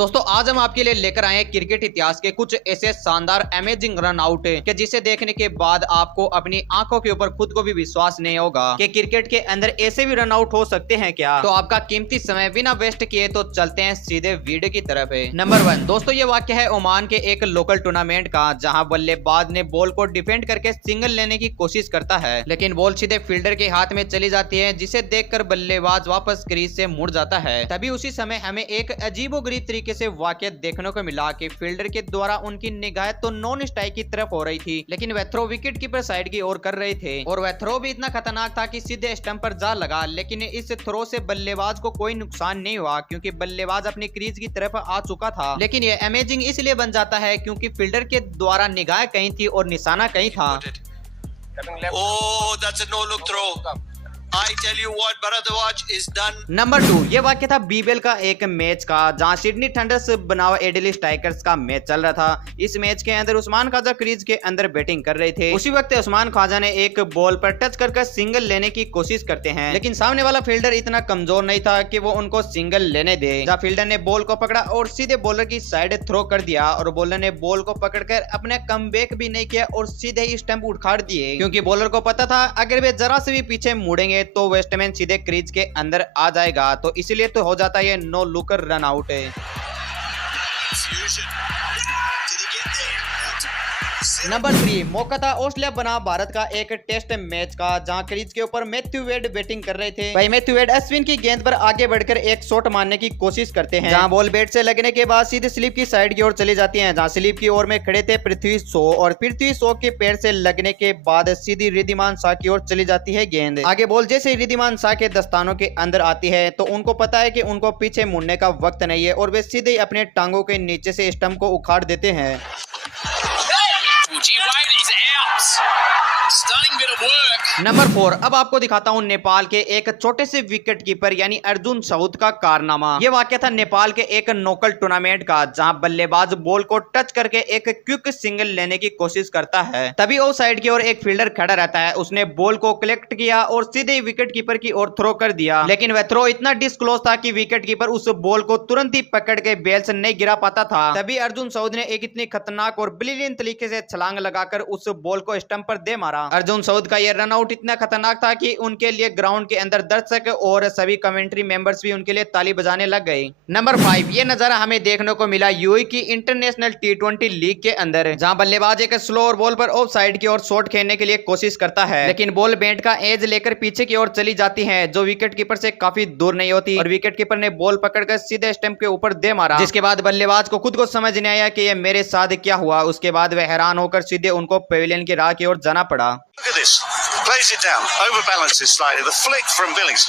दोस्तों आज हम आपके लिए लेकर आए हैं क्रिकेट इतिहास के कुछ ऐसे शानदार अमेजिंग रन आउट कि जिसे देखने के बाद आपको अपनी आंखों के ऊपर खुद को भी विश्वास नहीं होगा कि क्रिकेट के अंदर ऐसे भी रन आउट हो सकते हैं क्या। तो आपका कीमती समय बिना वेस्ट किए तो चलते हैं सीधे वीडियो की तरफ है। नंबर 1 दोस्तों ये वाक्य है ओमान के एक लोकल टूर्नामेंट का, जहां बल्लेबाज ने बॉल को डिफेंड करके सिंगल लेने की कोशिश करता है, लेकिन बॉल सीधे फील्डर के हाथ में चली जाती है, जिसे देखकर बल्लेबाज वापस क्रीज से मुड़ जाता है। तभी उसी समय हमें एक अजीबोगरीब तरीके से वाकया देखने को मिला कि फील्डर के द्वारा उनकी निगाह तो नॉन स्ट्राइक की तरफ हो रही थी, लेकिन वह थ्रो विकेट कीपर साइड की ओर कर रहे थे और वह थ्रो भी इतना खतरनाक था कि सीधे स्टंप पर जा लगा। लेकिन इस थ्रो से बल्लेबाज को कोई नुकसान नहीं हुआ क्योंकि बल्लेबाज अपनी क्रीज की तरफ आ चुका था। लेकिन यह अमेजिंग इसलिए बन जाता है क्योंकि फील्डर के द्वारा निगाह कहीं थी और निशाना कहीं था। Oh, that's a no-look throw. I tell you what, Bharadwaj is done. Number 2 ये वाक्य था बीबेल का एक मैच का, जहां सिडनी थंडर्स बनाम एडिलेड स्ट्राइकर्स का मैच चल रहा था। इस मैच के अंदर उस्मान ख्वाजा क्रीज के अंदर बैटिंग कर रहे थे। उसी वक्त उस्मान ख्वाजा ने एक बॉल पर टच कर सिंगल लेने की कोशिश करते हैं, लेकिन सामने वाला फील्डर इतना कमजोर नहीं था कि वो उनको सिंगल लेने दे। जहां फील्डर ने बॉल को पकड़ा और सीधे बॉलर की साइड थ्रो कर दिया और बॉलर ने बॉल को पकड़कर अपने कमबैक भी नहीं किया और सीधे ही स्टंप उखाड़ दिए, क्योंकि बॉलर को पता था अगर वे जरा से भी पीछे मुड़ेंगे तो बैट्समैन सीधे क्रीज के अंदर आ जाएगा, तो इसीलिए तो हो जाता है ये नो लुकर रन आउट है। नंबर 3 मौका था ऑस्ट्रेलिया बना भारत का एक टेस्ट मैच का, जहां क्रीज के ऊपर मैथ्यू वेड बैटिंग कर रहे थे। भाई मैथ्यू वेड अश्विन की गेंद पर आगे बढ़कर एक शॉट मारने की कोशिश करते हैं, जहां बॉल बैट से लगने के बाद सीधे स्लिप की साइड की ओर चली जाती है, जहां स्लिप की ओर में खड़े थे पृथ्वी शॉ और पृथ्वी शॉ के पैर से लगने के बाद सीधी रिद्धिमान शाह की ओर चली जाती है गेंद। आगे बॉल जैसे रिद्धिमान शाह के दस्तानों के अंदर आती है तो उनको पता है कि उनको पीछे मुड़ने का वक्त नहीं है और वे सीधे अपने टांगों के नीचे से स्टंप को उखाड़ देते हैं। नंबर 4 अब आपको दिखाता हूं नेपाल के एक छोटे से विकेट कीपर यानी अर्जुन साउद का कारनामा। यह वाक्य था नेपाल के एक लोकल टूर्नामेंट का, जहां बल्लेबाज बॉल को टच करके एक क्विक सिंगल लेने की कोशिश करता है। तभी ऑफ साइड की ओर एक फील्डर खड़ा रहता है, उसने बॉल को कलेक्ट किया और सीधे विकेट कीपर की ओर थ्रो कर दिया, लेकिन वह थ्रो इतना डिस्क्लोज था कि विकेट कीपर उस बॉल को तुरंत ही पकड़ के बेल से नहीं गिरा पाता था। तभी अर्जुन साउद ने एक इतनी खतरनाक और ब्रिलियंट तरीके से छलांग लगाकर उस बॉल को स्टंप पर दे मारा। अर्जुन साउद का यह रन आउट इतना खतरनाक था कि उनके लिए ग्राउंड के अंदर दर्शक और सभी कमेंट्री मेंबर्स भी उनके लिए ताली बजाने लग गए। नंबर 5 ये नजारा हमें देखने को मिला यूएई की इंटरनेशनल T20 लीग के अंदर, जहां बल्लेबाज एक स्लो बॉल पर ऑफ साइड की ओर शॉट खेलने के लिए कोशिश करता है, लेकिन बॉल बैट का एज लेकर पीछे की ओर चली जाती है, जो विकेट कीपर से काफी दूर नहीं होती और विकेट कीपर ने बॉल पकड़कर सीधे स्टंप के ऊपर दे मारा, जिसके बाद बल्लेबाज को खुद को समझ नहीं आया कि ये मेरे साथ क्या हुआ। उसके बाद वह हैरान होकर सीधे उनको पेविलियन की राह की ओर जाना पड़ा। Look at this. Plays it down, overbalances slightly. The flick from Billings.